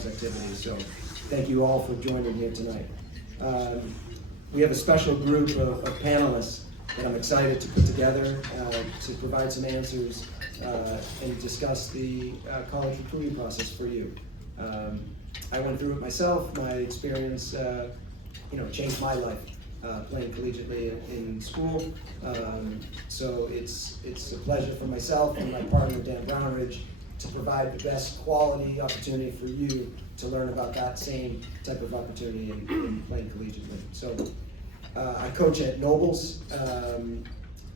tomorrow's activities. So thank you all for joining here tonight. We have a special group of panelists that I'm excited to put together to provide some answers and discuss the college recruiting process for you. I went through it myself. My experience changed my life playing collegiately in school. So it's a pleasure for myself and my partner Dan Brownridge to provide the best quality opportunity for you to learn about that same type of opportunity in playing collegiately. So I coach at Nobles.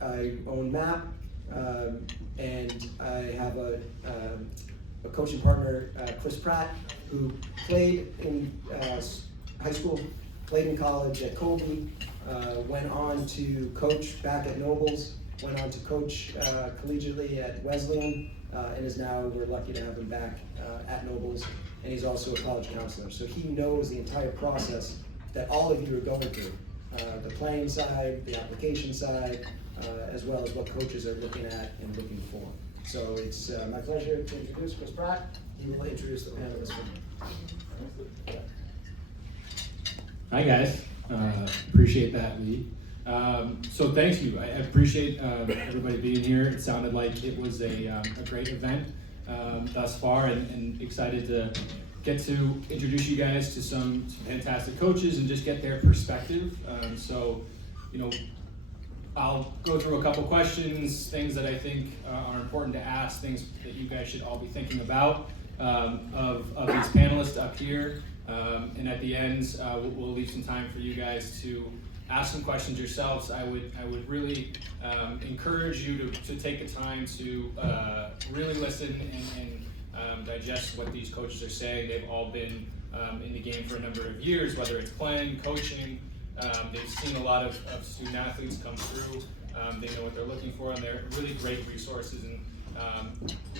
I own MAP, and I have a coaching partner, Chris Pratt, who played in high school, played in college at Colby, went on to coach back at Nobles, went on to coach collegiately at Wesleyan, and is now, we're lucky to have him back at Nobles, and he's also a college counselor. So he knows the entire process that all of you are going through, the playing side, the application side, as well as what coaches are looking at and looking for. So it's my pleasure to introduce Chris Pratt. He will introduce the panelists for me. Hi guys, appreciate that, Lee. So thank you. I appreciate everybody being here. It sounded like it was a great event thus far, and excited to get to introduce you guys to some fantastic coaches and just get their perspective. I'll go through a couple questions, things that I think are important to ask, things that you guys should all be thinking about of these panelists up here. And at the end, we'll leave some time for you guys to ask some questions yourselves. I would really encourage you to take the time to really listen and digest what these coaches are saying. They've all been in the game for a number of years, whether it's playing, coaching. They've seen a lot of student athletes come through. They know what they're looking for, and they're really great resources. And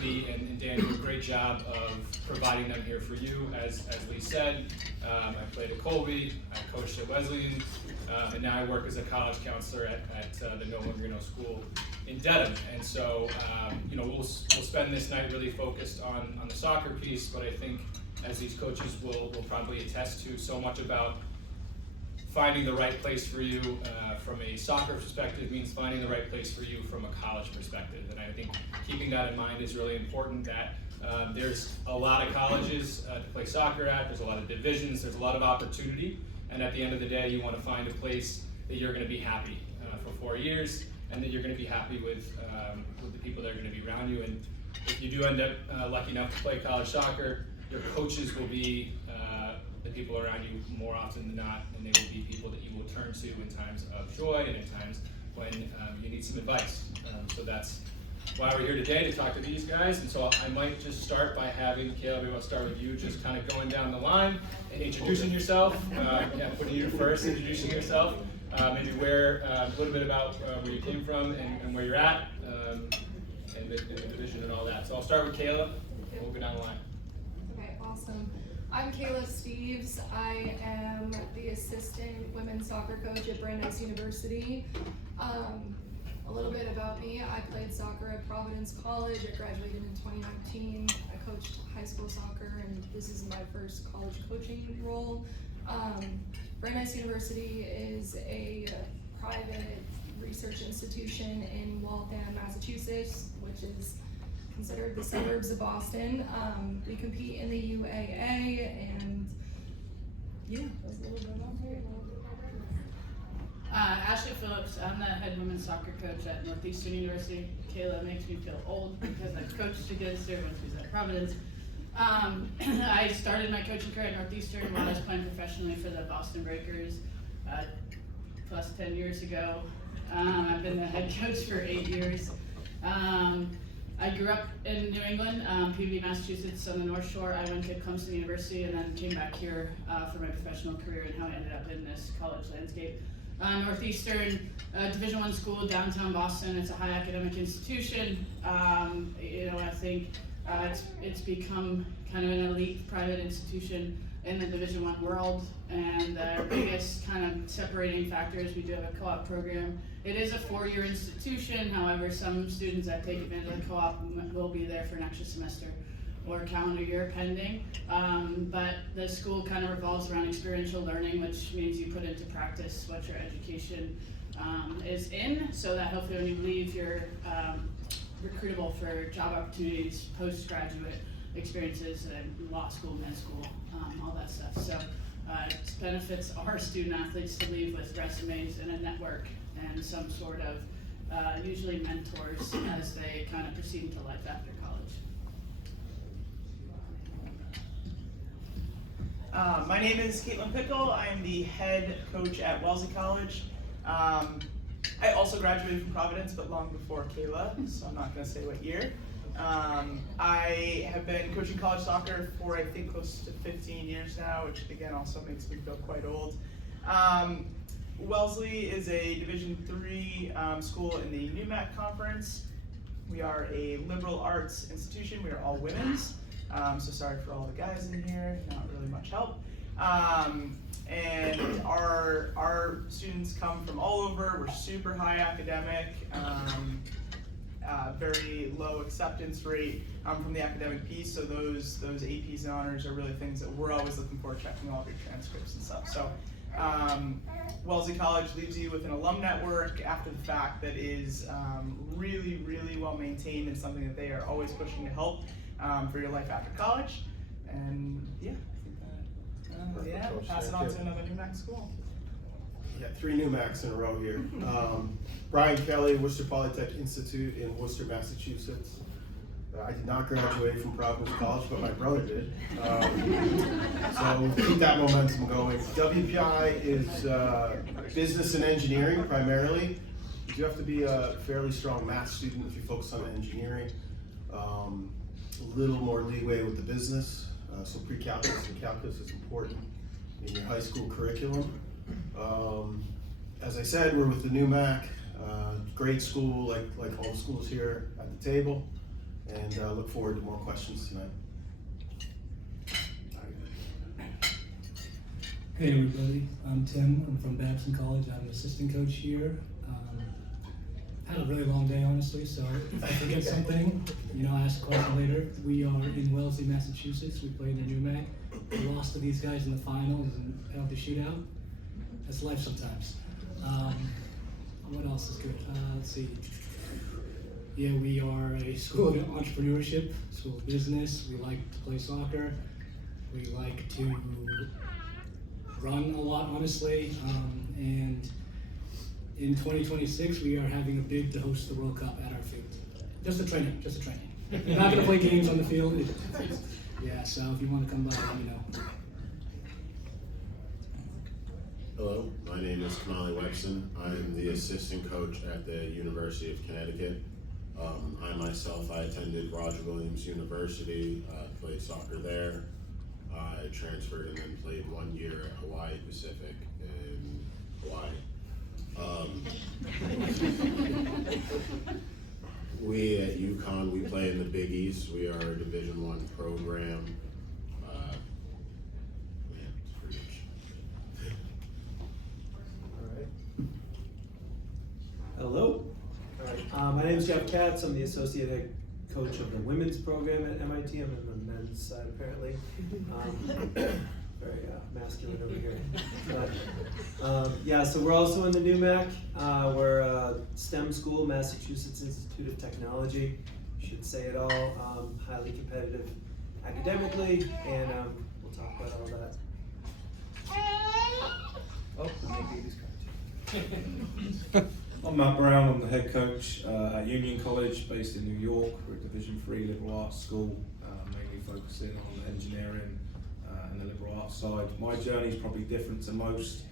Lee and Dan do a great job of providing them here for you. As Lee said, I played at Colby, I coached at Wesleyan, and now I work as a college counselor at the No Longer School in Dedham. And so, we'll spend this night really focused on the soccer piece, but I think as these coaches will probably attest to, so much about finding the right place for you from a soccer perspective means finding the right place for you from a college perspective. And I think keeping that in mind is really important, that there's a lot of colleges to play soccer at, there's a lot of divisions, there's a lot of opportunity, and at the end of the day, you want to find a place that you're going to be happy for 4 years, and that you're going to be happy with the people that are going to be around you. And if you do end up lucky enough to play college soccer, your coaches will be the people around you more often than not, and they will be people that you will turn to in times of joy and in times when you need some advice. So that's why we're here today, to talk to these guys. And so I might just start by having, Kayla, we want to start with you, just kind of going down the line and introducing yourself. Putting you first, introducing yourself, maybe a little bit about where you came from and where you're at, and the division and all that. So I'll start with Kayla, and we'll go down the line. Okay, awesome. I'm Kayla Steeves. I am the assistant women's soccer coach at Brandeis University. A little bit about me: I played soccer at Providence College. I graduated in 2019. I coached high school soccer, and this is my first college coaching role. Brandeis University is a private research institution in Waltham, Massachusetts, which is considered the suburbs of Boston. We compete in the UAA, and yeah, that's a little bit about me. Ashley Phillips. I'm the head women's soccer coach at Northeastern University. Kayla makes me feel old because I've coached against her when she was at Providence. I started my coaching career at Northeastern when I was playing professionally for the Boston Breakers plus 10 years ago. I've been the head coach for 8 years. I grew up in New England, PV, Massachusetts, on the North Shore. I went to Clemson University and then came back here for my professional career and how I ended up in this college landscape. Northeastern, Division I school, downtown Boston. It's a high academic institution. I think it's become kind of an elite private institution in the Division I world, and the biggest kind of separating factor is we do have a co-op program. It is a 4-year institution. However, some students that take advantage of the co-op will be there for an extra semester or calendar year pending. But the school kind of revolves around experiential learning, which means you put into practice what your education is in, so that hopefully when you leave, you're recruitable for job opportunities, postgraduate experiences in law school, med school, all that stuff. So it benefits our student athletes to leave with resumes and a network and some sort of usually mentors as they kind of proceed into life after college. My name is Kayla Pickul. I am the head coach at Wellesley College. I also graduated from Providence, but long before Kayla, so I'm not going to say what year. I have been coaching college soccer for I think close to 15 years now, which again also makes me feel quite old. Wellesley is a Division III school in the NUMAC conference. We are a liberal arts institution. We are all women's, so sorry for all the guys in here, not really much help. And our students come from all over. We're super high academic, very low acceptance rate from the academic piece. So those APs and honors are really things that we're always looking for, checking all of your transcripts and stuff. So Wellesley College leaves you with an alum network after the fact that is really, really well maintained and something that they are always pushing to help for your life after college. And yeah. Pass it on to another NUMAC school. Yeah, 3 NUMACs in a row here. Brian Kelley, Worcester Polytech Institute in Worcester, Massachusetts. I did not graduate from Providence College, but my brother did. So keep that momentum going. WPI is business and engineering primarily. You do have to be a fairly strong math student if you focus on engineering. A little more leeway with the business. So pre-calculus and calculus is important in your high school curriculum. As I said, we're with the NUMAC, great school, like all the schools here at the table, and look forward to more questions tonight. Hey everybody, I'm Tim. I'm from Babson College. I'm an assistant coach here. Had a really long day, honestly, so if I forget something, ask a question later. We are in Wellesley, Massachusetts. We played in NUMAC. We lost to these guys in the finals and penalty shootout. That's life sometimes. What else is good? Let's see. Yeah, we are a school of entrepreneurship, school of business. We like to play soccer. We like to run a lot, honestly, and in 2026, we are having a bid to host the World Cup at our field. Just a training. We're not going to play games on the field. Yeah, so if you want to come by, let me know. Hello, my name is Kamali Webson. I'm the assistant coach at the University of Connecticut. I attended Roger Williams University, played soccer there. I transferred and then played 1 year at Hawaii Pacific in Hawaii. We at UConn, we play in the Big East. We are a Division I program. It's pretty much. All right. Hello. All right. My name is Jeff Katz. I'm the associate head coach of the women's program at MIT. I'm on the men's side apparently. Very masculine over here. But, so we're also in the NUMAC. We're a STEM school, Massachusetts Institute of Technology. Should say it all. Highly competitive academically, and we'll talk about all that. Oh, I'm Matt Brown. I'm the head coach at Union College, based in New York. We're a Division III liberal arts school, mainly focusing on engineering and the liberal arts side. My journey is probably different to most,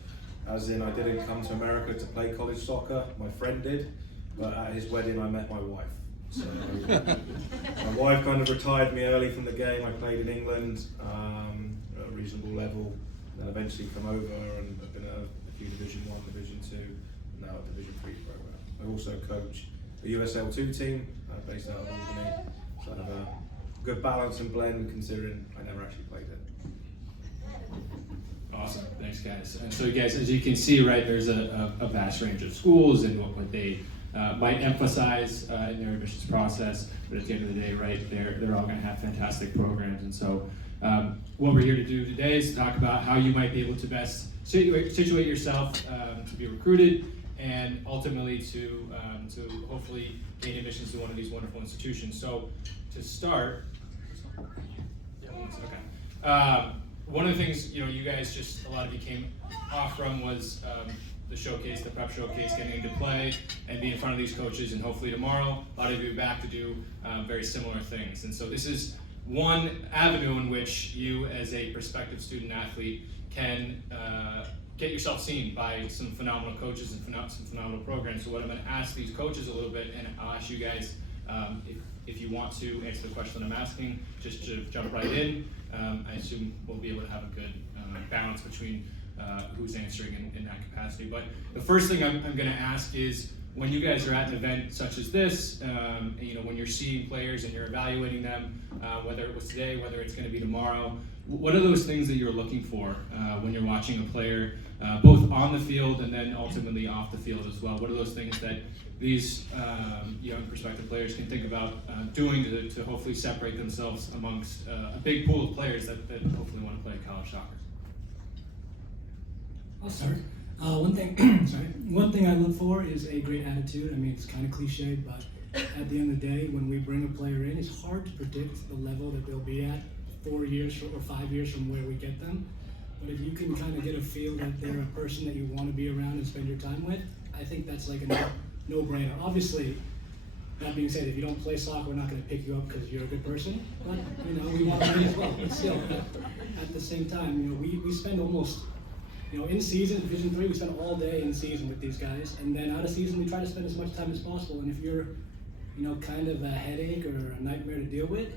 as in I didn't come to America to play college soccer. My friend did, but at his wedding I met my wife. So my wife kind of retired me early from the game. I played in England at a reasonable level, then eventually come over and I've been at a few Division I, Division II, and now a Division III program. I also coach a USL2 team based out of Albany, so I have a good balance and blend considering I never actually played it. Awesome, thanks guys. And so guys, as you can see, right, there's a vast range of schools and what they might emphasize in their admissions process, but at the end of the day, right, they're all going to have fantastic programs. And so what we're here to do today is to talk about how you might be able to best situate yourself to be recruited and ultimately to hopefully gain admissions to one of these wonderful institutions. So to start, one of the things you guys a lot of you came off from was the showcase, the prep showcase, getting into play and be in front of these coaches, and hopefully tomorrow a lot of you are back to do very similar things. And so this is one avenue in which you as a prospective student athlete can get yourself seen by some phenomenal coaches and some phenomenal programs. So what I'm going to ask these coaches a little bit, and I'll ask you guys if you want to answer the question I'm asking, just to jump right in. I assume we'll be able to have a good balance between who's answering in that capacity. But the first thing I'm going to ask is, when you guys are at an event such as this, when you're seeing players and you're evaluating them, whether it was today, whether it's going to be tomorrow, what are those things that you're looking for when you're watching a player, both on the field and then ultimately off the field as well? What are those things that these young prospective players can think about doing to hopefully separate themselves amongst a big pool of players that hopefully want to play college soccer? I'll start. One thing I look for is a great attitude. I mean, it's kind of cliche, but at the end of the day, when we bring a player in, it's hard to predict the level that they'll be at 4 years or 5 years from where we get them. But if you can kind of get a feel that they're a person that you want to be around and spend your time with, I think that's like a no-brainer. Obviously, that being said, if you don't play soccer, we're not going to pick you up because you're a good person. But we want to win as well. But still, at the same time, we spend almost, in season, Division III, we spend all day in season with these guys, and then out of season, we try to spend as much time as possible. And if you're, kind of a headache or a nightmare to deal with,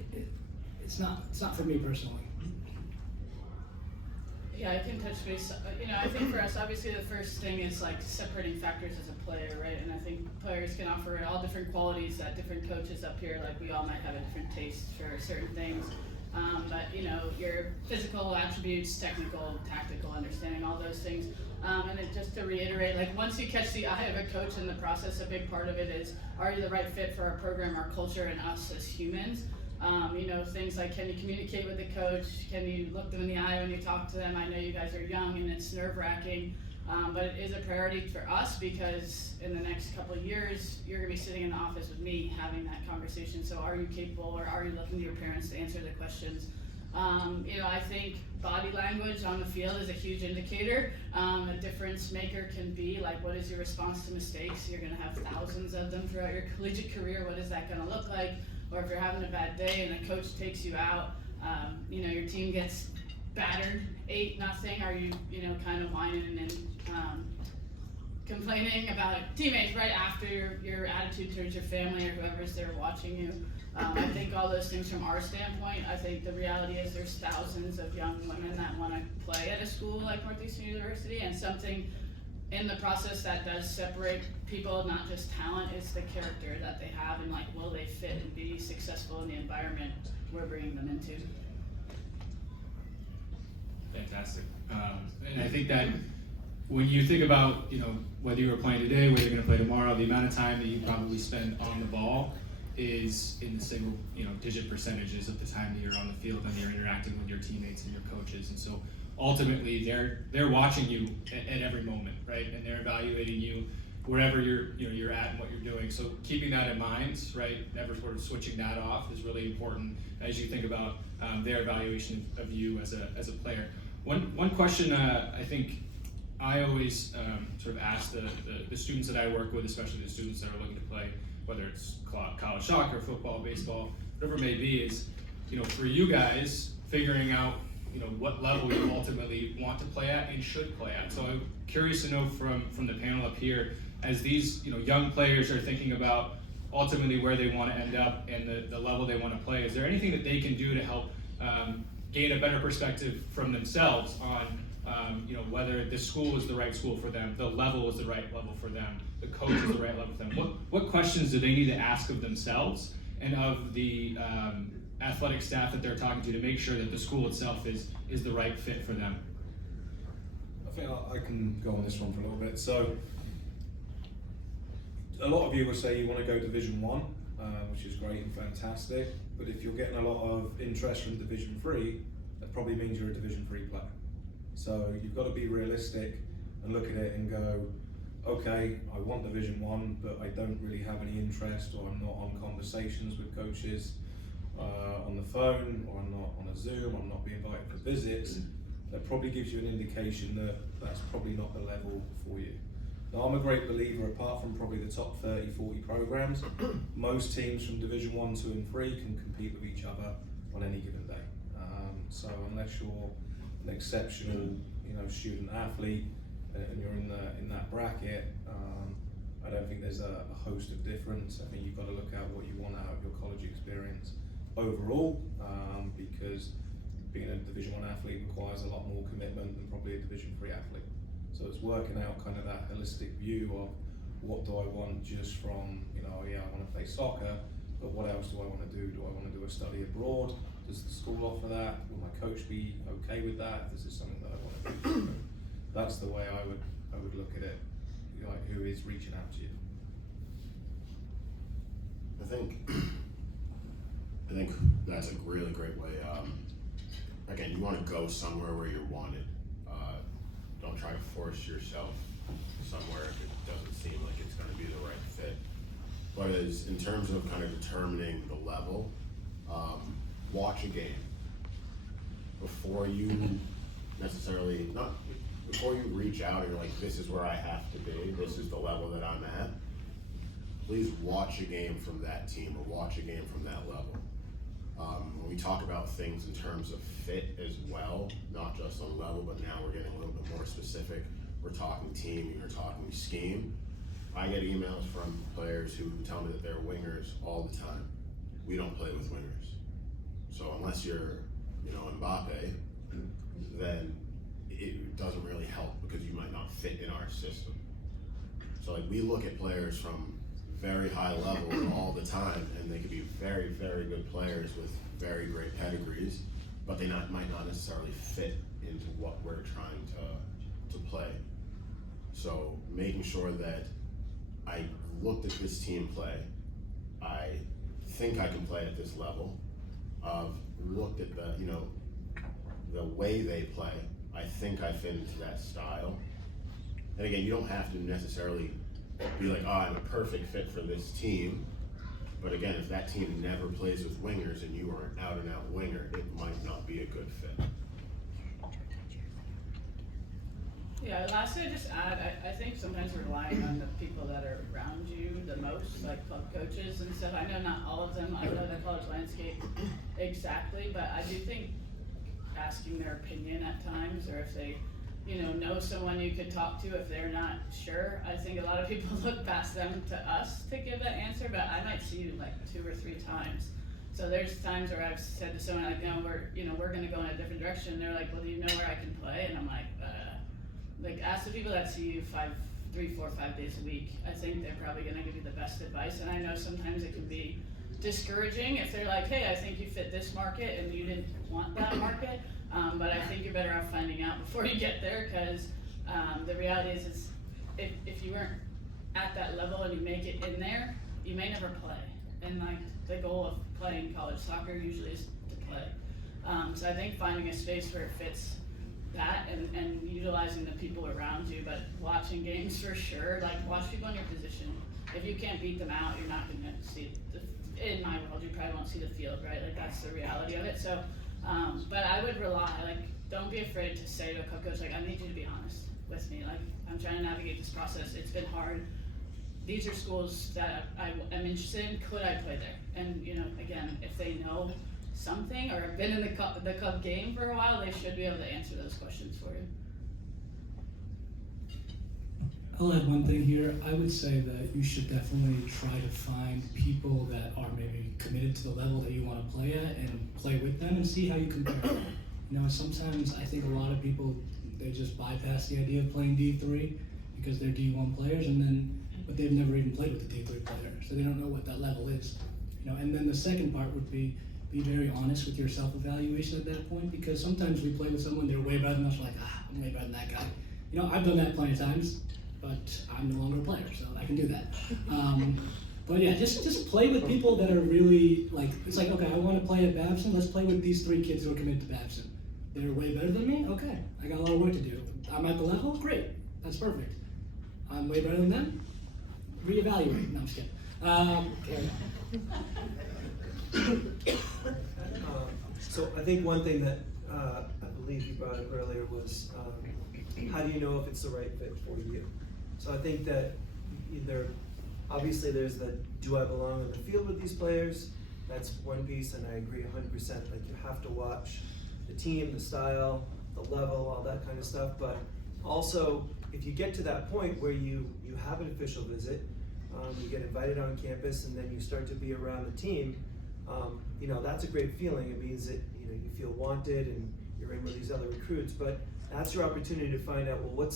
it's not for me personally. Yeah, I can touch base. I think for us, obviously, the first thing is like separating factors as a player, right? And I think players can offer all different qualities that different coaches up here, like we all might have a different taste for certain things. But your physical attributes, technical, tactical understanding, all those things. And then just to reiterate, like once you catch the eye of a coach in the process, a big part of it is, are you the right fit for our program, our culture, and us as humans? Things like, can you communicate with the coach? Can you look them in the eye when you talk to them? I know you guys are young and it's nerve-wracking, but it is a priority for us because in the next couple of years, you're gonna be sitting in the office with me having that conversation. So are you capable, or are you looking to your parents to answer the questions? I think body language on the field is a huge indicator. A difference maker can be like, what is your response to mistakes? You're gonna have thousands of them throughout your collegiate career. What is that gonna look like? Or if you're having a bad day and a coach takes you out, your team gets battered 8-0, are you, kind of whining and complaining about teammates right after your attitude towards your family or whoever's there watching you? I think all those things from our standpoint, I think the reality is there's thousands of young women that want to play at a school like Northeastern University, and something in the process that does separate people, not just talent, is the character that they have and like, will they fit and be successful in the environment we're bringing them into. Fantastic. And I think that when you think about, whether you were playing today, whether you're going to play tomorrow, the amount of time that you probably spend on the ball is in the single, digit percentages of the time that you're on the field and you're interacting with your teammates and your coaches. And so ultimately they're watching you at every moment, right? And they're evaluating you wherever you're at and what you're doing. So keeping that in mind, right? Never sort of switching that off is really important as you think about their evaluation of you as a player. One question I think I always sort of ask the students that I work with, especially the students that are looking to play, whether it's college soccer, football, baseball, whatever it may be, is for you guys figuring out what level you ultimately want to play at and should play at. So I'm curious to know from the panel up here, as these young players are thinking about ultimately where they want to end up and the level they want to play, is there anything that they can do to help gain a better perspective from themselves on whether the school is the right school for them, the level is the right level for them, the coach is the right level for them? What questions do they need to ask of themselves and of the athletic staff that they're talking to make sure that the school itself is the right fit for them? I think I can go on this one for a little bit. So a lot of you will say you want to go Division 1, which is great and fantastic, but if you're getting a lot of interest from Division 3, that probably means you're a Division 3 player. So you've got to be realistic and look at it and go, okay, I want Division 1, but I don't really have any interest, or I'm not on conversations with coaches on the phone, or I'm not on a Zoom, I'm not being invited for visits. That probably gives you an indication that that's probably not the level for you. Now, I'm a great believer, apart from probably the top 30, 40 programs, most teams from Division 1, 2 and 3 can compete with each other on any given day. So unless you're an exceptional, student athlete and you're in that bracket, I don't think there's a host of difference. I think you've got to look at what you want out of your college experience overall, because being a Division 1 athlete requires a lot more commitment than probably a Division 3 athlete. So it's working out kind of that holistic view of what do I want just from, I want to play soccer, but what else do I want to do? Do I want to do a study abroad? Does the school offer that? Will my coach be okay with that? This is something that I want to do. That's the way I would look at it, like who is reaching out to you. I think that's a really great way. Again, you want to go somewhere where you're wanted. Don't try to force yourself somewhere if it doesn't seem like it's going to be the right fit. But as in terms of kind of determining the level, watch a game before you before you reach out and you're like, this is where I have to be, this is the level that I'm at. Please watch a game from that team, or watch a game from that level. When we talk about things in terms of fit as well, not just on level, but now we're getting a little bit more specific. We're talking team, we're talking scheme. I get emails from players who tell me that they're wingers all the time. We don't play with wingers. So unless you're, Mbappe, then it doesn't really help because you might not fit in our system. So we look at players from very high level all the time, and they could be very, very good players with very great pedigrees, but they might not necessarily fit into what we're trying to play. So making sure that I looked at this team play, I think I can play at this level. Looked at the way they play, I think I fit into that style. And again, you don't have to necessarily be like, I'm a perfect fit for this team. But again, if that team never plays with wingers and you are an out and out winger, it might not be a good fit. Yeah, lastly, I just add, I think sometimes relying on the people that are around you the most, like club coaches and stuff. I know not all of them, I know the college landscape exactly, but I do think asking their opinion at times, or if they, know someone you could talk to if they're not sure. I think a lot of people look past them to us to give that answer, but I might see you like 2 or 3 times. So there's times where I've said to someone like, no, we're gonna go in a different direction. And they're like, well, do you know where I can play? And I'm like, ask the people that see you 3, 4, 5 days a week. I think they're probably gonna give you the best advice. And I know sometimes it can be discouraging if they're like, hey, I think you fit this market and you didn't want that market. But I think you're better off finding out before you get there, because the reality is if you weren't at that level and you make it in there, you may never play. And like the goal of playing college soccer usually is to play. So I think finding a space where it fits that and utilizing the people around you, but watching games for sure, like watch people in your position. If you can't beat them out, you're not gonna see in my world, you probably won't see the field, right? Like that's the reality of it. So but I would rely, don't be afraid to say to a club coach, I need you to be honest with me. I'm trying to navigate this process. It's been hard. These are schools that I am interested in. Could I play there? And, again, if they know something or have been in the club game for a while, they should be able to answer those questions for you. I'll add one thing here. I would say that you should definitely try to find people that are maybe committed to the level that you want to play at and play with them and see how you compare. Sometimes I think a lot of people, they just bypass the idea of playing D3 because they're D1 players, but they've never even played with a D3 player, so they don't know what that level is. And then the second part would be very honest with your self-evaluation at that point, because sometimes we play with someone, they're way better than us, we're like, I'm way better than that guy. I've done that plenty of times. but I'm no longer a player, so I can do that. But yeah, just play with people that are really like, it's like, okay, I want to play at Babson, let's play with these 3 kids who are committed to Babson. They're way better than me? Okay, I got a lot of work to do. I'm at the level? Great, that's perfect. I'm way better than them? Reevaluate. No, I'm just kidding. So I think one thing that I believe you brought up earlier was how do you know if it's the right fit for you? So I think that either, obviously there's the do I belong on the field with these players? That's one piece, and I agree 100%. Like you have to watch the team, the style, the level, all that kind of stuff. But also, if you get to that point where you have an official visit, you get invited on campus, and then you start to be around the team, that's a great feeling. It means that you feel wanted and you're in with these other recruits. But that's your opportunity to find out, well,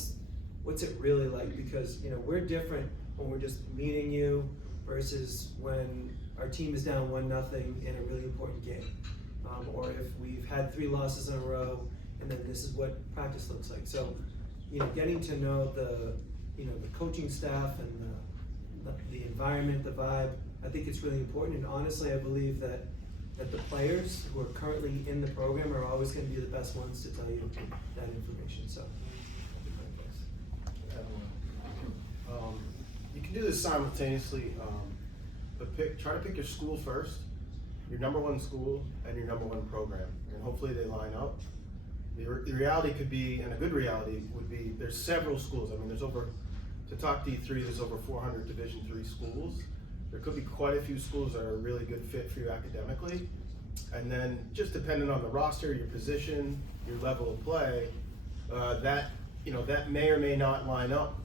what's it really like? Because we're different when we're just meeting you versus when our team is down 1-0 in a really important game, or if we've had 3 losses in a row, and then this is what practice looks like. So, getting to know the coaching staff and the environment, the vibe, I think it's really important. And honestly, I believe that the players who are currently in the program are always going to be the best ones to tell you that information. So, that'd be my advice. You can do this simultaneously, but try to pick your school first, your #1 school and your #1 program, and hopefully they line up. The reality could be, and a good reality would be, there's several schools. I mean, to talk D3, there's over 400 Division III schools. There could be quite a few schools that are a really good fit for you academically. And then just depending on the roster, your position, your level of play, that may or may not line up.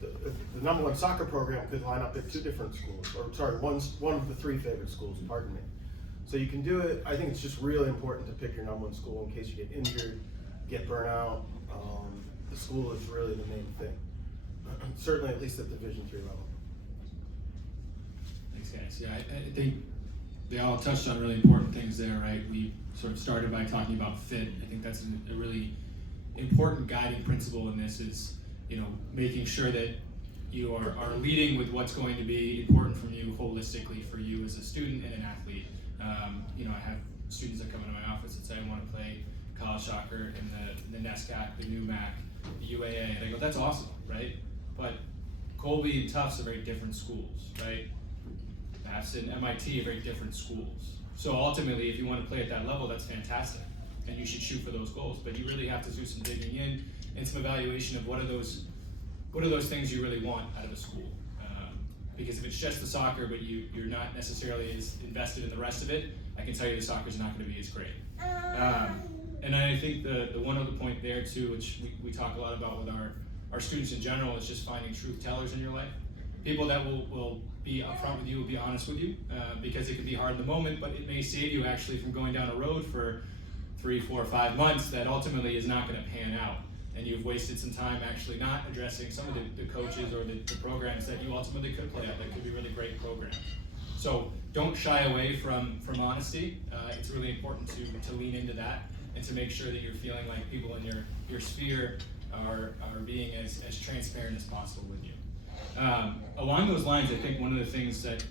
The #1 soccer program could line up at 2 different schools, or sorry, one of the 3 favorite schools, pardon me. So you can do it. I think it's just really important to pick your #1 school in case you get injured, get burnt out. The school is really the main thing. Certainly, at least at Division III level. Thanks, guys. Yeah, I think they all touched on really important things there, right? We sort of started by talking about fit. I think that's a really important guiding principle in this is, making sure that you are leading with what's going to be important from you holistically for you as a student and an athlete. I have students that come into my office and say, I want to play college soccer in the NESCAC, the NUMAC, the UAA, and I go, that's awesome, right? But Colby and Tufts are very different schools, right? Babson, MIT are very different schools. So ultimately, if you want to play at that level, that's fantastic, and you should shoot for those goals. But you really have to do some digging in and some evaluation of what are those things you really want out of a school. Because if it's just the soccer, but you're not necessarily as invested in the rest of it, I can tell you the soccer's not going to be as great. And I think the one other point there too, which we talk a lot about with our students in general, is just finding truth tellers in your life. People that will be upfront with you, will be honest with you, because it can be hard in the moment, but it may save you actually from going down a road for 3, 4, 5 months that ultimately is not going to pan out. And you've wasted some time actually not addressing some of the coaches or the programs that you ultimately could play at that could be really great programs. So don't shy away from honesty. It's really important to lean into that and to make sure that you're feeling like people in your sphere are being as transparent as possible with you. Along those lines, I think one of the things that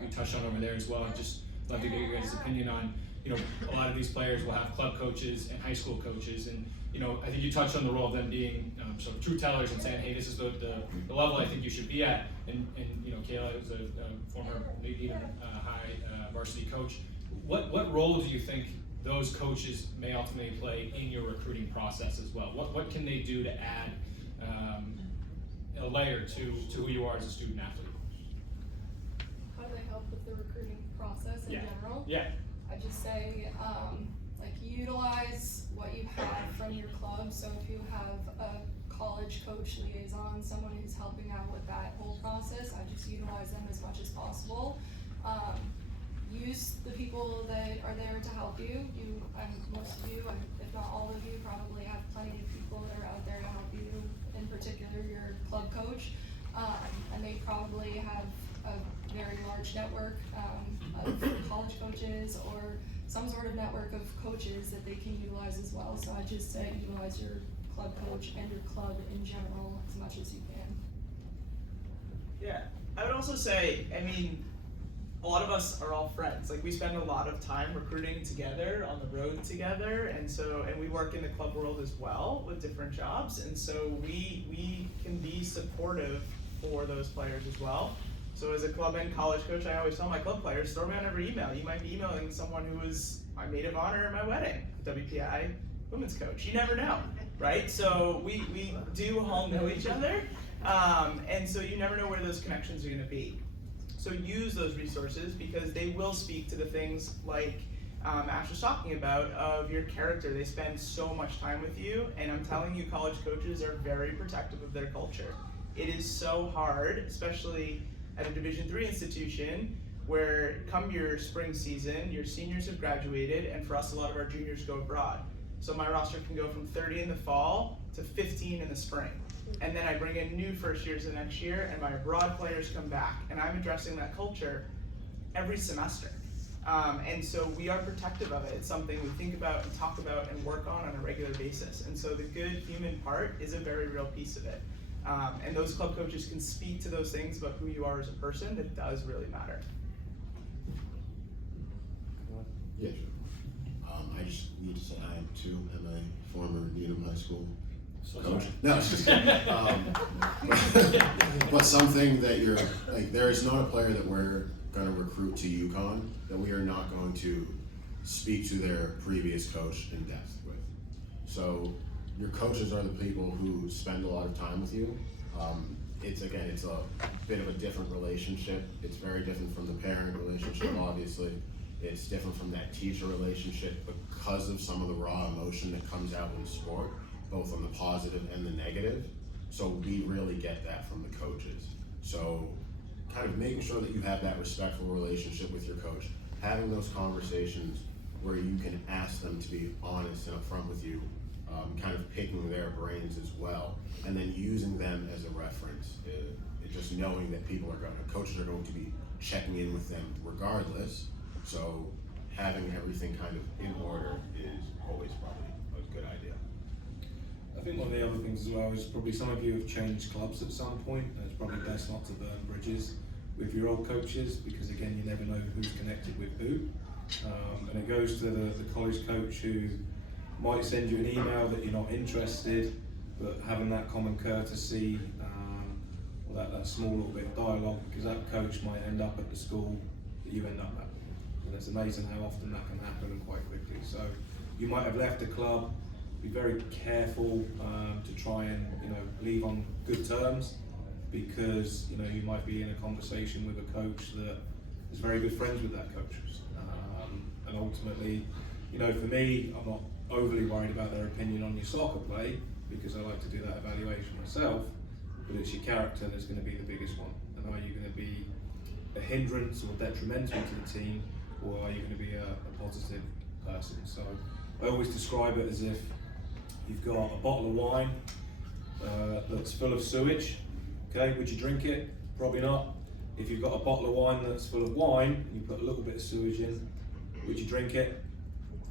we touched on over there as well, I'd just love to get your guys' opinion on, a lot of these players will have club coaches and high school coaches, and I think you touched on the role of them being sort of truth tellers and saying, hey, this is the level I think you should be at. And Kayla is a former even high varsity coach. What role do you think those coaches may ultimately play in your recruiting process as well? What can they do to add a layer to who you are as a student athlete? How do they help with the recruiting process in general? Yeah. I just say, utilize what you have from your club. So if you have a college coach liaison, someone who's helping out with that whole process, I just utilize them as much as possible. Use the people that are there to help you. Most of you, if not all of you, probably have plenty of people that are out there to help you, in particular your club coach. And they probably have a very large network of college coaches or some sort of network of coaches that they can utilize as well. So I just say utilize your club coach and your club in general as much as you can. Yeah, I would also say, I mean, a lot of us are all friends. Like, we spend a lot of time recruiting together, on the road together, and we work in the club world as well with different jobs, and so we can be supportive for those players as well. So as a club and college coach, I always tell my club players, throw me on every email. You might be emailing someone who was my maid of honor at my wedding, WPI women's coach. You never know, right? So we do all know each other, and so you never know where those connections are gonna be. So use those resources because they will speak to the things like Ash was talking about of your character. They spend so much time with you, and I'm telling you, college coaches are very protective of their culture. It is so hard, especially at a Division III institution, where come your spring season, your seniors have graduated, and for us, a lot of our juniors go abroad. So my roster can go from 30 in the fall to 15 in the spring. And then I bring in new first years the next year, and my abroad players come back, and I'm addressing that culture every semester. And so we are protective of it. It's something we think about and talk about and work on a regular basis. And so the good human part is a very real piece of it. And those club coaches can speak to those things about who you are as a person that does really matter. Yeah, sure. I just need to say I too am a former Needham High School coach. No, it's just kidding. But something that you're like, there is not a player that we're going to recruit to UConn that we are not going to speak to their previous coach in depth with. So your coaches are the people who spend a lot of time with you. It's a bit of a different relationship. It's very different from the parent relationship, obviously. It's different from that teacher relationship because of some of the raw emotion that comes out in sport, both on the positive and the negative. So we really get that from the coaches. So kind of making sure that you have that respectful relationship with your coach, having those conversations where you can ask them to be honest and upfront with you, kind of picking their brains as well, and then using them as a reference. Just knowing that coaches are going to be checking in with them regardless. So having everything kind of in order is always probably a good idea. I think one of the other things as well is probably some of you have changed clubs at some point, and it's probably best not to burn bridges with your old coaches because again, you never know who's connected with who. And it goes to the college coach who might send you an email that you're not interested, but having that common courtesy, or that small little bit of dialogue, because that coach might end up at the school that you end up at. And it's amazing how often that can happen and quite quickly. So you might have left a club, be very careful to try and leave on good terms, because you might be in a conversation with a coach that is very good friends with that coach. And ultimately, for me, I'm not overly worried about their opinion on your soccer play because I like to do that evaluation myself, but it's your character that's going to be the biggest one. And are you going to be a hindrance or detrimental to the team, or are you going to be a positive person? So I always describe it as if you've got a bottle of wine that's full of sewage. Okay, would you drink it? Probably not. If you've got a bottle of wine that's full of wine, and you put a little bit of sewage in, would you drink it?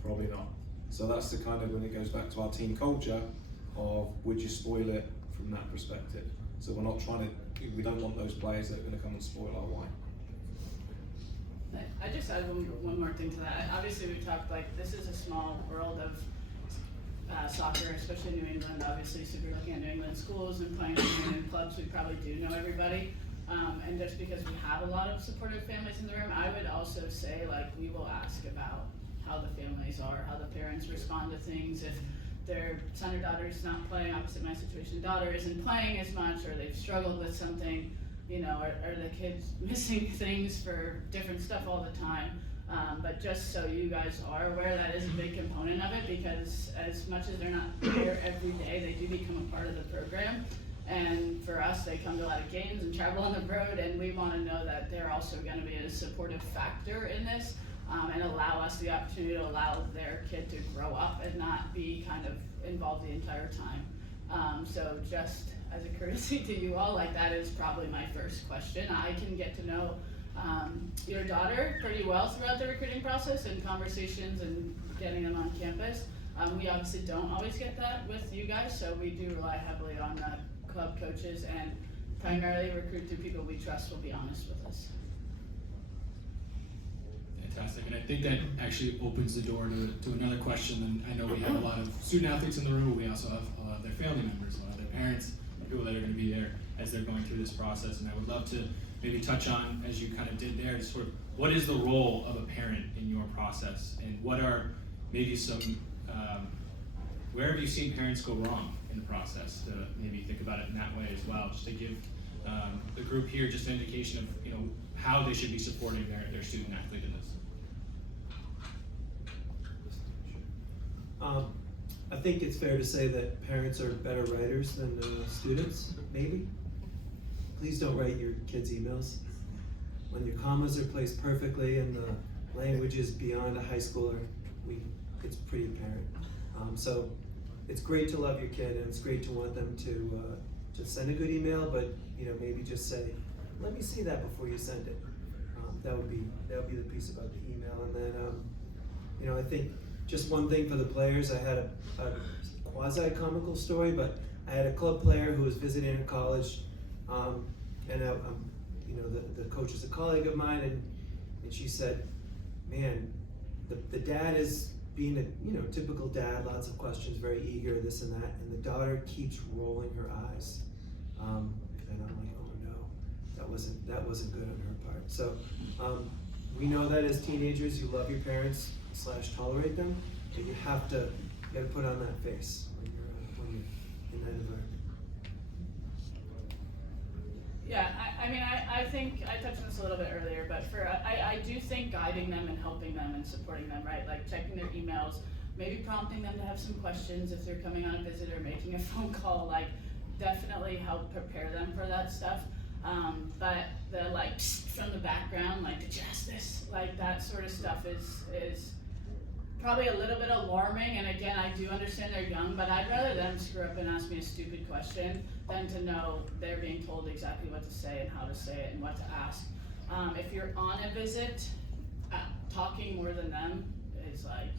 Probably not. So that's the kind of, when it goes back to our team culture, of would you spoil it from that perspective? So we're not we don't want those players that are going to come and spoil our wine. I just add one more thing to that. Obviously, we talked this is a small world of soccer, especially New England. Obviously, so if you're looking at New England schools and playing in New England clubs, we probably do know everybody. And just because we have a lot of supportive families in the room, I would also say we will ask about how the families are, how the parents respond to things. If their son or daughter is not playing, opposite my situation, daughter isn't playing as much, or they've struggled with something, are the kids missing things for different stuff all the time. But just so you guys are aware, that is a big component of it, because as much as they're not here every day, they do become a part of the program. And for us, they come to a lot of games and travel on the road, and we want to know that they're also going to be a supportive factor in this, and allow us the opportunity to allow their kid to grow up and not be kind of involved the entire time. So just as a courtesy to you all, that is probably my first question. I can get to know your daughter pretty well throughout the recruiting process and conversations and getting them on campus. We obviously don't always get that with you guys, so we do rely heavily on club coaches and primarily recruit through people we trust will be honest with us. Fantastic, and I think that actually opens the door to another question. And I know we have a lot of student athletes in the room, but we also have a lot of their family members, a lot of their parents, people that are going to be there as they're going through this process. And I would love to maybe touch on, as you kind of did there, just sort of what is the role of a parent in your process, and what are maybe some, where have you seen parents go wrong in the process, to maybe think about it in that way as well, just to give the group here just an indication of how they should be supporting their student athlete in this. I think it's fair to say that parents are better writers than students, maybe. Please don't write your kids' emails. When your commas are placed perfectly and the language is beyond a high schooler, it's pretty apparent. So it's great to love your kid, and it's great to want them to send a good email, but maybe just say, let me see that before you send it. That would be the piece about the email. And then I think just one thing for the players, I had a quasi-comical story, but I had a club player who was visiting a college, and the coach is a colleague of mine, and she said, man, the dad is being a typical dad, lots of questions, very eager, this and that, and the daughter keeps rolling her eyes, and I'm like, oh no, that wasn't good on her part. So we know that as teenagers, you love your parents / tolerate them, but you gotta put on that face when you're in that environment. Yeah, I think I touched on this a little bit earlier, but I do think guiding them and helping them and supporting them, right? Like checking their emails, maybe prompting them to have some questions if they're coming on a visit or making a phone call, like definitely help prepare them for that stuff. But the from the background, like, did you ask this? Like that sort of stuff is probably a little bit alarming, and again, I do understand they're young, but I'd rather them screw up and ask me a stupid question than to know they're being told exactly what to say and how to say it and what to ask. If you're on a visit, talking more than them is like,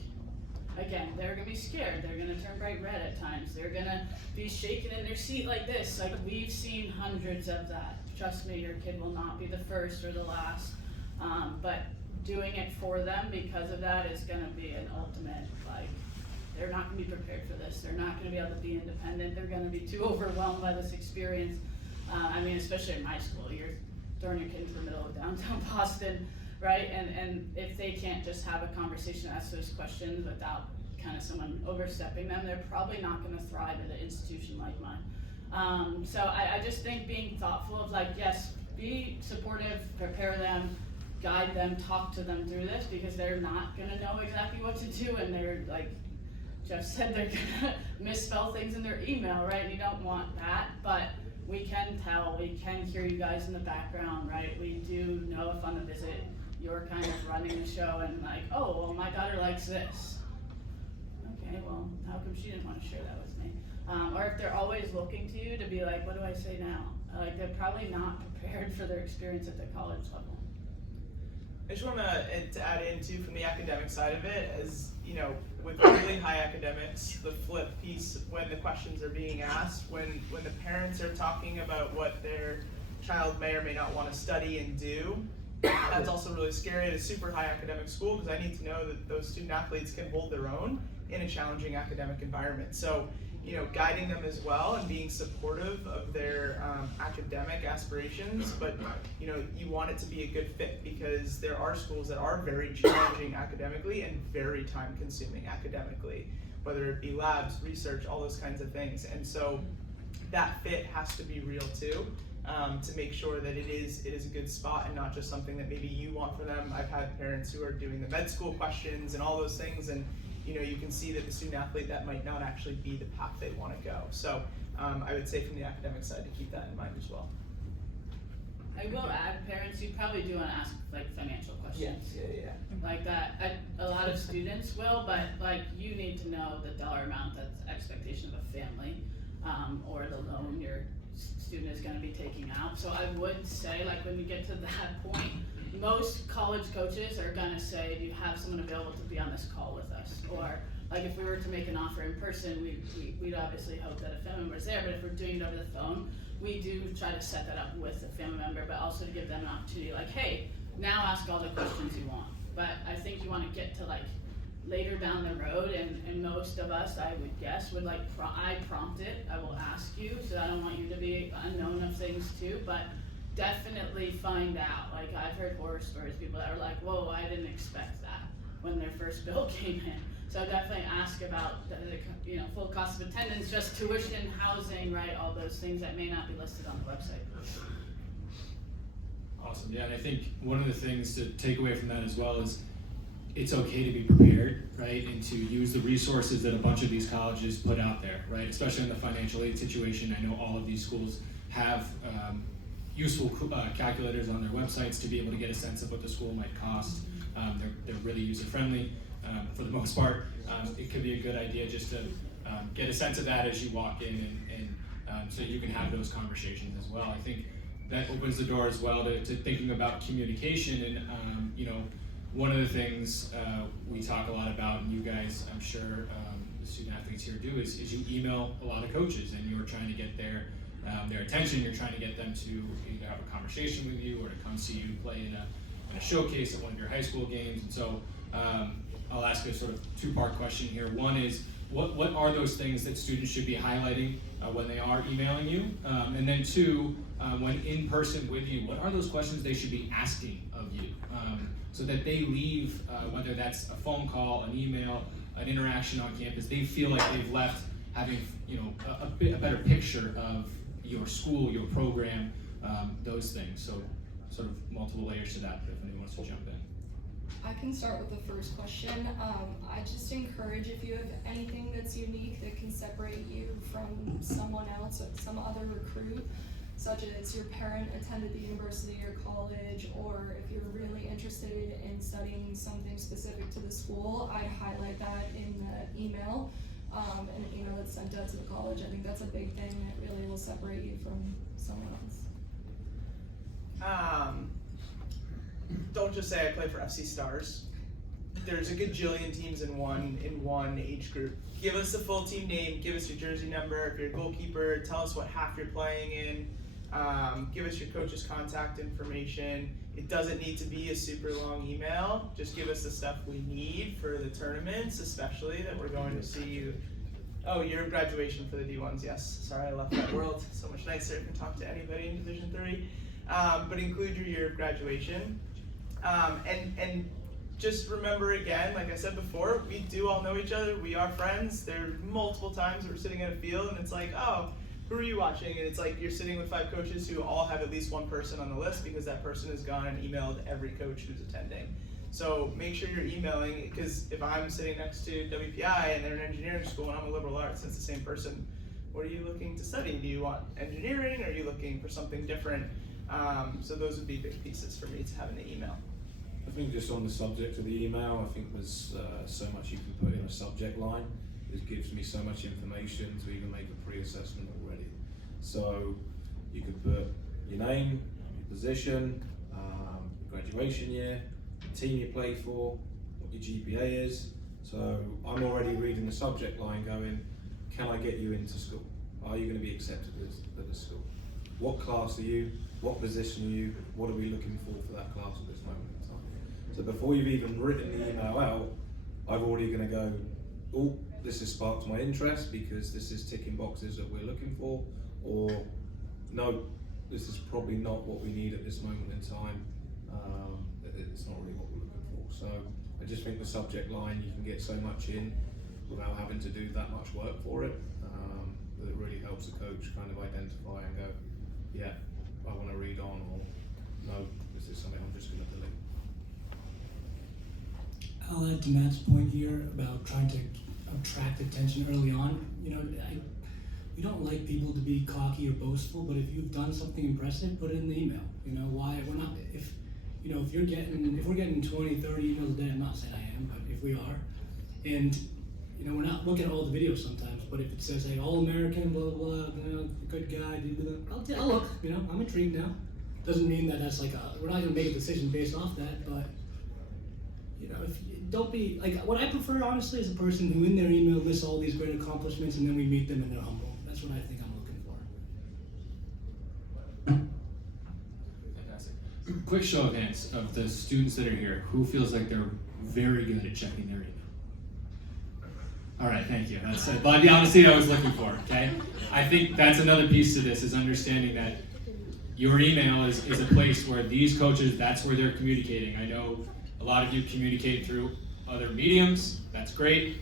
again, they're gonna be scared, they're gonna turn bright red at times, they're gonna be shaking in their seat like this. Like, we've seen hundreds of that. Trust me, your kid will not be the first or the last, but doing it for them because of that is gonna be an ultimate, like, they're not gonna be prepared for this. They're not gonna be able to be independent. They're gonna be too overwhelmed by this experience. Especially in my school, you're throwing your kid into the middle of downtown Boston, right? And if they can't just have a conversation, ask those questions without kind of someone overstepping them, they're probably not gonna thrive at an institution like mine. So I just think being thoughtful of like, yes, be supportive, prepare them, guide them, talk to them through this, because they're not gonna know exactly what to do, and they're like Jeff said, they're gonna misspell things in their email, right? And you don't want that, but we can tell, we can hear you guys in the background, right? We do know if on a visit you're kind of running the show and like, oh, well, my daughter likes this. Okay, well, how come she didn't want to share that with me? Or if they're always looking to you to be like, what do I say now? Like, they're probably not prepared for their experience at the college level. I just want to add in too, from the academic side of it, as with really high academics, the flip piece when the questions are being asked, when the parents are talking about what their child may or may not want to study and do, that's also really scary at a super high academic school, because I need to know that those student athletes can hold their own in a challenging academic environment. So, guiding them as well and being supportive of their academic aspirations, but you want it to be a good fit, because there are schools that are very challenging academically and very time consuming academically, whether it be labs, research, all those kinds of things. And so that fit has to be real too, to make sure that it is a good spot and not just something that maybe you want for them. I've had parents who are doing the med school questions and all those things, and you can see that the student athlete, that might not actually be the path they want to go. So I would say from the academic side to keep that in mind as well. I will add, parents, you probably do want to ask like financial questions. Yeah. Like that, a lot of students will, but like you need to know the dollar amount that's expectation of a family, or the loan your student is going to be taking out. So I would say, like, when you get to that point, most college coaches are going to say, do you have someone available to be on this call with us? Or like if we were to make an offer in person, we'd obviously hope that a family member is there, but if we're doing it over the phone, we do try to set that up with a family member, but also to give them an opportunity, like, hey, now ask all the questions you want. But I think you want to get to like later down the road, and most of us, I would guess, would like, I prompt it, I will ask you, so I don't want you to be unknown of things too, but definitely find out. Like, I've heard horror stories, people that are like, whoa, I didn't expect that when their first bill came in. So definitely ask about the full cost of attendance, just tuition, housing, right, all those things that may not be listed on the website. Awesome. Yeah, and I think one of the things to take away from that as well is it's okay to be prepared, right, and to use the resources that a bunch of these colleges put out there, right, especially in the financial aid situation. I know all of these schools have useful calculators on their websites to be able to get a sense of what the school might cost. They're really user-friendly for the most part. It could be a good idea just to get a sense of that as you walk in, and so you can have those conversations as well. I think that opens the door as well to thinking about communication, and one of the things we talk a lot about, and you guys, I'm sure the student athletes here do, is you email a lot of coaches, and you're trying to get their attention. You're trying to get them to either have a conversation with you or to come see you play in a showcase at one of your high school games. And so I'll ask a sort of two-part question here. One is, what are those things that students should be highlighting when they are emailing you? And then two, when in person with you, what are those questions they should be asking of you? So that they leave, whether that's a phone call, an email, an interaction on campus, they feel like they've left having a better picture of your school, your program, those things. So sort of multiple layers to that, if anyone wants to jump in. I can start with the first question. I just encourage, if you have anything that's unique that can separate you from someone else, some other recruit, such as your parent attended the university or college, or if you're really interested in studying something specific to the school, I'd highlight that in the email, an email that's sent out to the college. I think that's a big thing that really will separate you from someone else. Don't just say I play for FC Stars. There's a gajillion teams in one age group. Give us the full team name, give us your jersey number. If you're a goalkeeper, tell us what half you're playing in. Give us your coach's contact information. It doesn't need to be a super long email. Just give us the stuff we need for the tournaments, especially that we're going to see you. Oh, year of graduation for the D1s, yes. Sorry, I left that world. So much nicer. I can talk to anybody in Division III. But include your year of graduation. And just remember again, like I said before, we do all know each other. We are friends. There are multiple times we're sitting in a field and it's like, oh, who are you watching? And it's like you're sitting with 5 coaches who all have at least one person on the list because that person has gone and emailed every coach who's attending. So make sure you're emailing, because if I'm sitting next to WPI and they're in engineering school and I'm a liberal arts, it's the same person. What are you looking to study? Do you want engineering? Or are you looking for something different? So those would be big pieces for me to have in the email. I think just on the subject of the email, I think there's so much you can put in a subject line. It gives me so much information to even make a pre-assessment already. So you could put your name, your position, graduation year, the team you play for, what your GPA is. So I'm already reading the subject line going, can I get you into school? Are you going to be accepted at the school? What class are you? What position are you? What are we looking for that class at this moment in time? So before you've even written the email out, I'm already going to go, oh, this has sparked my interest because this is ticking boxes that we're looking for, or no, this is probably not what we need at this moment in time. It's not really what we're looking for. So I just think the subject line, you can get so much in without having to do that much work for it. That it really helps the coach kind of identify and go, yeah, I want to read on, or no, this is something I'm just going to delete. I'll add to Matt's point here about trying to attract attention early on. We don't like people to be cocky or boastful, but if you've done something impressive, put it in the email. Why we're not, if we're getting 20, 30 emails a day, I'm not saying I am, but if we are, and we're not looking at all the videos sometimes, but if it says, hey, all-American, blah, blah, blah, good guy, I'll look, I'm intrigued now. Doesn't mean that that's like we're not gonna make a decision based off that, but don't be, like, what I prefer, honestly, is a person who in their email lists all these great accomplishments and then we meet them and they're humble. That's what I think I'm looking for. Fantastic. Quick show of hands of the students that are here. Who feels like they're very good at checking their email? All right, thank you. That's the honesty I was looking for, okay? I think that's another piece to this, is understanding that your email is a place where these coaches, that's where they're communicating. I know a lot of you communicate through other mediums. That's great.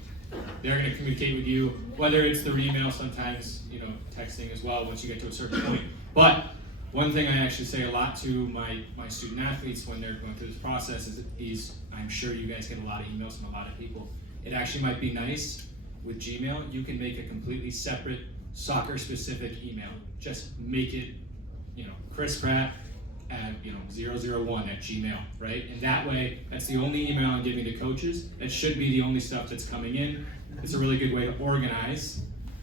They're going to communicate with you, whether it's through email, sometimes, texting as well once you get to a certain point. But one thing I actually say a lot to my student athletes when they're going through this process is I'm sure you guys get a lot of emails from a lot of people. It actually might be nice with Gmail, you can make a completely separate soccer-specific email. Just make it, Chris Pratt at 001 at Gmail, right? And that way, that's the only email I'm giving to coaches. That should be the only stuff that's coming in. It's a really good way to organize,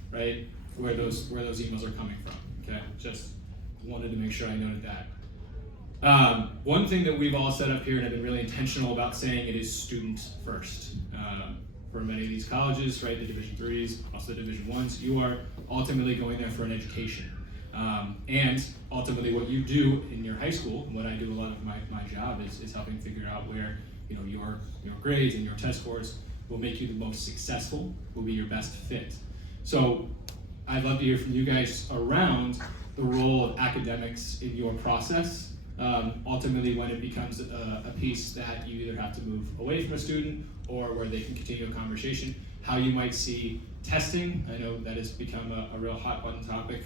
right? Where those emails are coming from. Okay, just wanted to make sure I noted that. One thing that we've all set up here, and I've been really intentional about saying, it is student first. For many of these colleges, right, the Division IIIs, also the Division Is, you are ultimately going there for an education. And ultimately what you do in your high school, and what I do a lot of my job is helping figure out where your grades and your test scores will make you the most successful, will be your best fit. So I'd love to hear from you guys around the role of academics in your process. Ultimately when it becomes a piece that you either have to move away from a student or where they can continue a conversation, how you might see testing. I know that has become a real hot button topic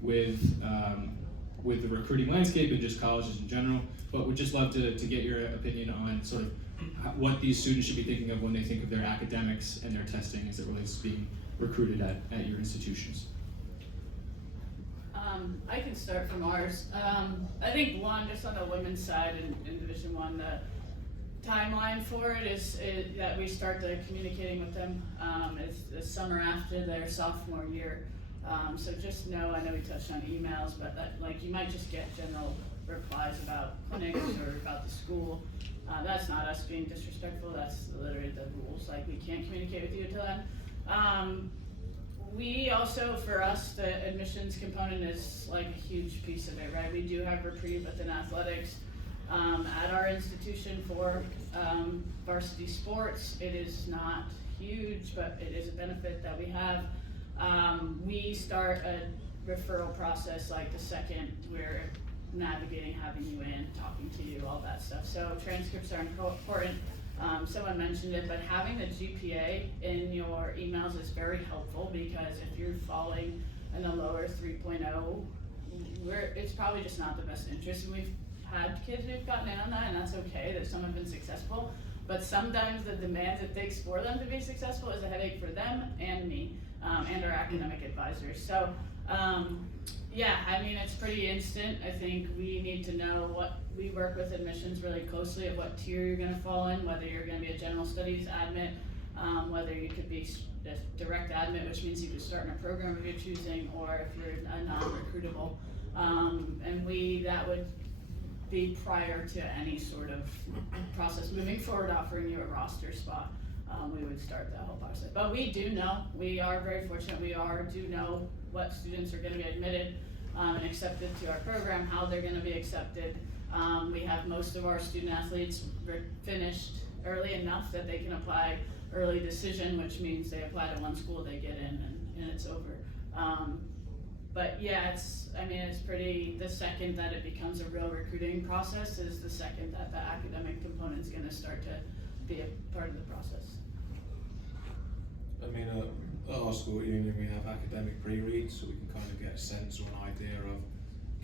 with the recruiting landscape and just colleges in general, but would just love to get your opinion on sort of what these students should be thinking of when they think of their academics and their testing as it relates to being recruited at your institutions. I can start from ours. I think one, just on the women's side in Division I, the timeline for it is that we start communicating with them. It's the summer after their sophomore year. So just know, I know we touched on emails, but that, you might just get general replies about clinics or about the school. That's not us being disrespectful, that's literally the rules. We can't communicate with you until then. We also, for us, the admissions component is a huge piece of it, right? We do have reprieve within athletics. At our institution for varsity sports, it is not huge, but it is a benefit that we have. We start a referral process the second we're navigating, having you in, talking to you, all that stuff. So transcripts are important. Someone mentioned it, but having the GPA in your emails is very helpful, because if you're falling in a lower 3.0, it's probably just not the best interest. And we've had kids who've gotten in on that, and that's okay, that some have been successful, but sometimes the demands it takes for them to be successful is a headache for them and me, and our academic advisors. So yeah, it's pretty instant. I think we need to know we work with admissions really closely of what tier you're going to fall in, whether you're going to be a general studies admit, whether you could be a direct admit, which means you could start in a program of your choosing, or if you're a non-recruitable. And that would be prior to any sort of process moving forward, offering you a roster spot. We would start that whole process. But we do know, we are very fortunate, do know what students are going to be admitted and accepted to our program, how they're going to be accepted. We have most of our student athletes finished early enough that they can apply early decision, which means they apply to one school, they get in, and it's over. But yeah, it's pretty, the second that it becomes a real recruiting process is the second that the academic component is going to start to be a part of the process. At our school at Union, we have academic pre-reads, so we can kind of get a sense or an idea of,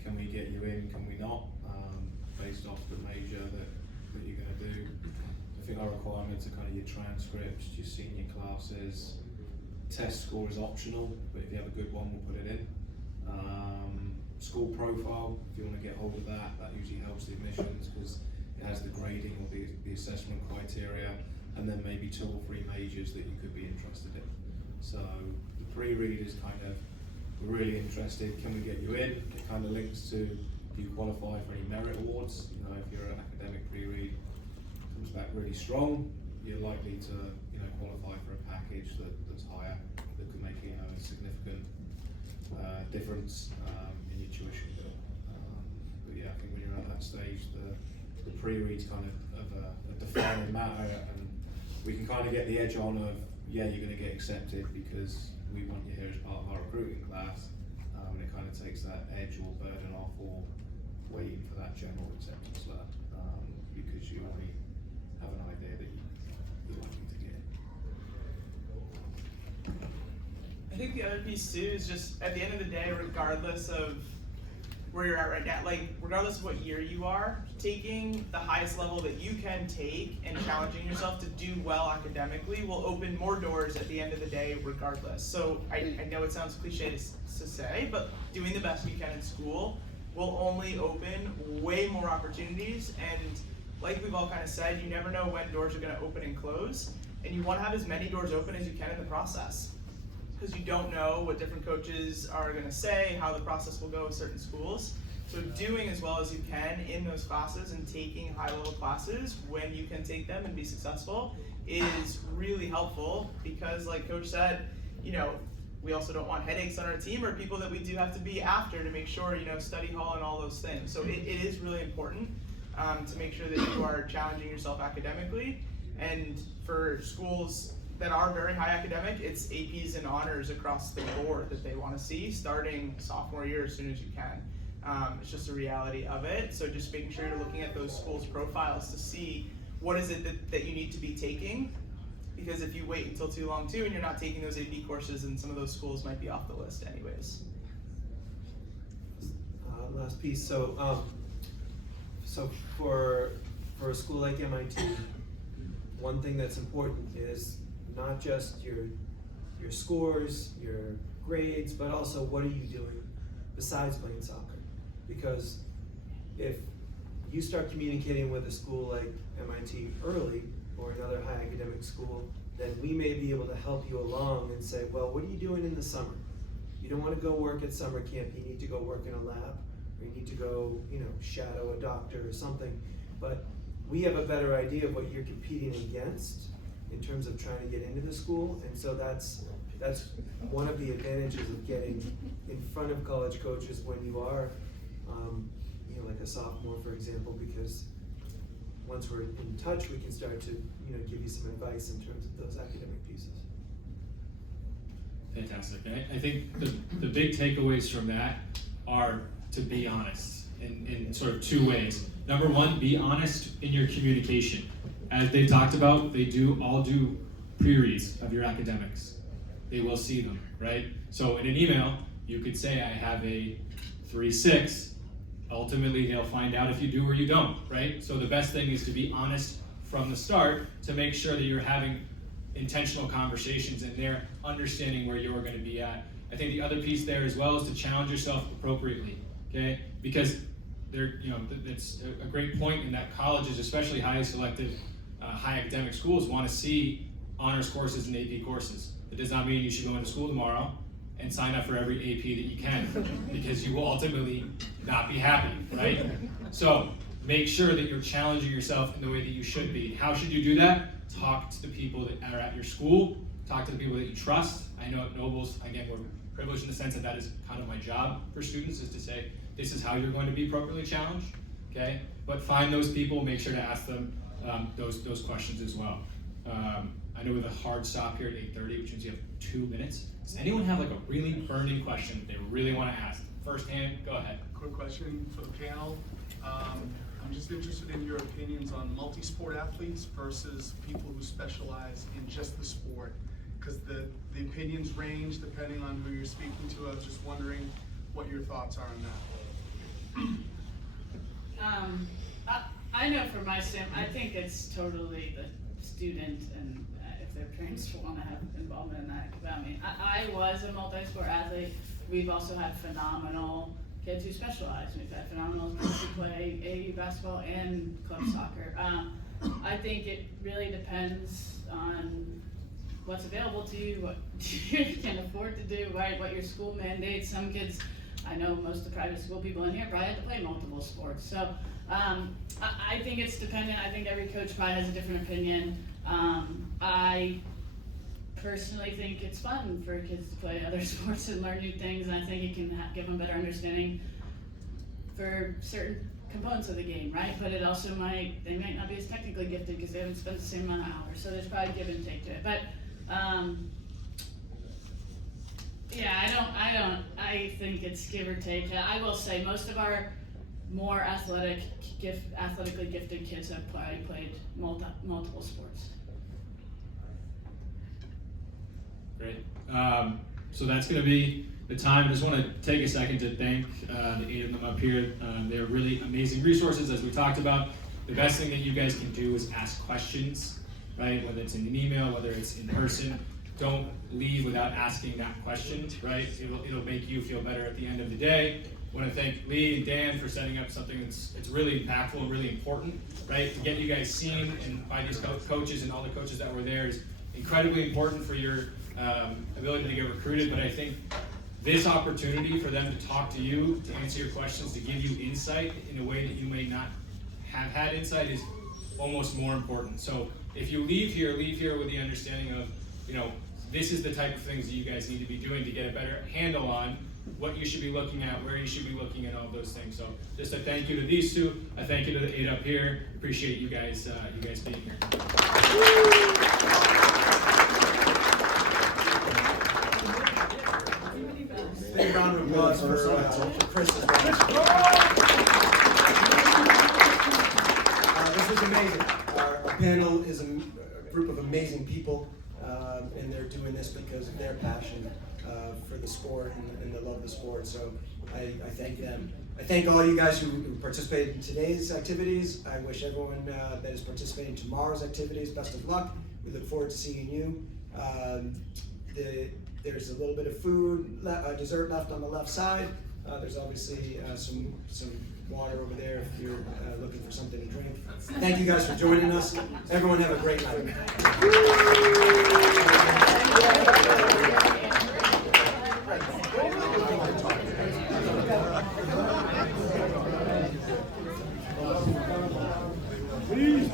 can we get you in, can we not, based off the major that you're going to do. I think our requirements are kind of your transcripts, your senior classes. Test score is optional, but if you have a good one, we'll put it in. School profile, if you want to get hold of that usually helps the admissions, because it has the grading or the assessment criteria, and then maybe 2 or 3 majors that you could be interested in. So the pre-read is kind of, we're really interested, can we get you in? It kind of links to, do you qualify for any merit awards? If you're an academic pre-read, comes back really strong, you're likely to, qualify for a package that's higher, that could make, a significant difference in your tuition bill. But yeah, I think when you're at that stage, the pre-read's kind of a defining matter, and we can kind of get the edge on of, yeah, you're going to get accepted because we want you here as part of our recruiting class, and it kind of takes that edge or burden off, or waiting for that general acceptance letter, because you already have an idea that you're likely to get. I think the other piece too is just at the end of the day, regardless of where you're at right now, like regardless of what year you are, taking the highest level that you can take and challenging yourself to do well academically will open more doors at the end of the day regardless. So I know it sounds cliche to say, but doing the best you can in school will only open way more opportunities, and like we've all kind of said, you never know when doors are going to open and close, and you want to have as many doors open as you can in the process, because you don't know what different coaches are going to say, how the process will go with certain schools. So doing as well as you can in those classes and taking high-level classes when you can take them and be successful is really helpful, because like Coach said, we also don't want headaches on our team or people that we do have to be after to make sure, study hall and all those things. So it is really important to make sure that you are challenging yourself academically. And for schools that are very high academic, it's APs and honors across the board that they want to see starting sophomore year as soon as you can. It's just a reality of it. So just making sure you're looking at those schools' profiles to see what is it that you need to be taking. Because if you wait until too long too and you're not taking those AP courses, then some of those schools might be off the list anyways. Last piece, so for a school like MIT, one thing that's important is not just your scores, your grades, but also what are you doing besides playing soccer? Because if you start communicating with a school like MIT early, or another high academic school, then we may be able to help you along and say, well, what are you doing in the summer? You don't want to go work at summer camp, you need to go work in a lab, or you need to go, shadow a doctor or something. But we have a better idea of what you're competing against in terms of trying to get into the school, and so that's one of the advantages of getting in front of college coaches when you are, like a sophomore, for example, because once we're in touch, we can start to, give you some advice in terms of those academic pieces. Fantastic. I think the big takeaways from that are to be honest in sort of two ways. Number one, be honest in your communication. As they've talked about, they all do pre-reads of your academics. They will see them, right? So in an email, you could say, I have a 3.6. Ultimately, they'll find out if you do or you don't, right? So the best thing is to be honest from the start to make sure that you're having intentional conversations and they're understanding where you're going to be at. I think the other piece there as well is to challenge yourself appropriately, okay? Because it's a great point in that colleges, especially highly selective, high academic schools, want to see honors courses and AP courses. It does not mean you should go into school tomorrow and sign up for every AP that you can, because you will ultimately not be happy, right? So make sure that you're challenging yourself in the way that you should be. How should you do that? Talk to the people that are at your school, talk to the people that you trust. I know at Nobles, again, we're privileged in the sense that is kind of my job for students, is to say, this is how you're going to be appropriately challenged, okay? But find those people, make sure to ask them those questions as well. I know with a hard stop here at 8:30, which means you have 2 minutes. Does anyone have like a really burning question that they really want to ask? First hand, go ahead. Quick question for the panel. I'm just interested in your opinions on multi-sport athletes versus people who specialize in just the sport, because the opinions range depending on who you're speaking to. I was just wondering what your thoughts are on that. I know from my stand, I think it's totally the student and if their parents want to have involvement in that. I mean, I was a multi-sport athlete. We've also had phenomenal kids who specialize. We've had phenomenal kids who play AAU basketball and club soccer. I think it really depends on what's available to you, what you can afford to do, right? What your school mandates. Some kids, I know most of the private school people in here probably have to play multiple sports. So I think it's dependent. I think every coach probably has a different opinion. I personally think it's fun for kids to play other sports and learn new things, and I think it can give them better understanding for certain components of the game, right? But it also they might not be as technically gifted because they haven't spent the same amount of hours, so there's probably give and take to it. But yeah, I think it's give or take. I will say most of our more athletically gifted kids have played multiple sports. Great. So that's going to be the time. I just want to take a second to thank the 8 of them up here. They're really amazing resources, as we talked about. The best thing that you guys can do is ask questions, right? Whether it's in an email, whether it's in person. Don't leave without asking that question, right? It'll make you feel better at the end of the day. I want to thank Lee and Dan for setting up something that's really impactful and really important, right? To get you guys seen and by these coaches and all the coaches that were there is incredibly important for your ability to get recruited. But I think this opportunity for them to talk to you, to answer your questions, to give you insight in a way that you may not have had insight is almost more important. So if you leave here with the understanding of, this is the type of things that you guys need to be doing to get a better handle on what you should be looking at, where you should be looking at, all those things. So just a thank you to these two, a thank you to the 8 up here. Appreciate you guys being here. Big round of applause for Chris as well. This was amazing. Our panel is a group of amazing people, and they're doing this because of their passion for the sport and the love of the sport. So I thank them. I thank all you guys who participated in today's activities. I wish everyone that is participating in tomorrow's activities best of luck. We look forward to seeing you. There's a little bit of food, dessert left on the left side. There's obviously some water over there if you're looking for something to drink. Thank you guys for joining us. Everyone have a great night. Please.